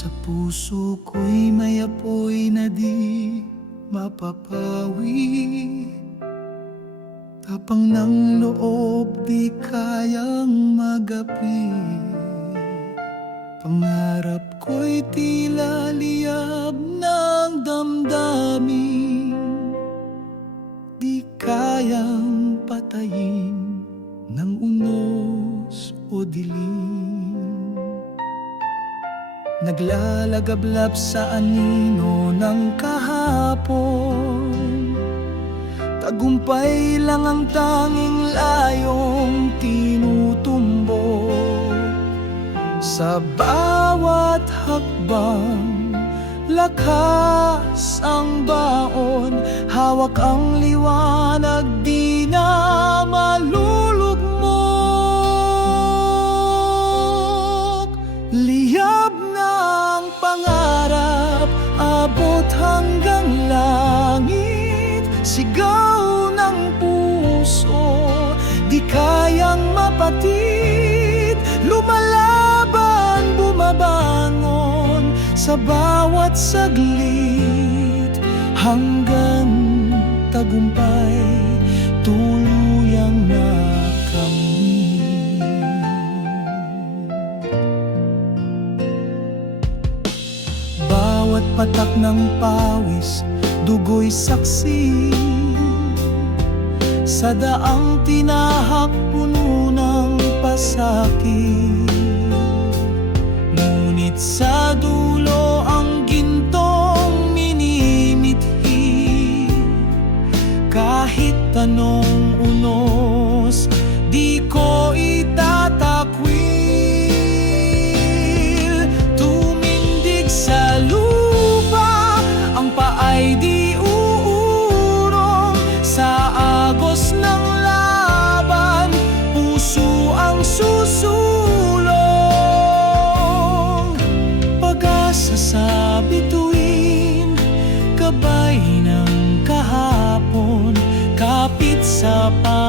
Sa puso ko'y may apoy na di mapapawi. Tapang ng loob di kayang magapi. Pangarap ko'y tila liyab ng damdamin. Di kayang patayin ng unos o dilim Naglalagablab sa anino ng kahapon. Tagumpay lang ang tanging layong tinutumbok Sa bawat hakbang Lakas ang baon. Hawak ang liwanag Di na malulugmok Sigaw ng puso Di kayang mapatid. Lumalaban, bumabangon Sa bawat saglit. Hanggang tagumpay Tuluyang nakamit. Bawat patak ng pawis, dugo'y saksi Sa daang tinahak puno ng pasakit. Ngunit sa dulo ang gintong minimithi Kahit anong unos, di ko Pag-asa sa bituin, gabay ng kahapon. Kapit sa pangarap,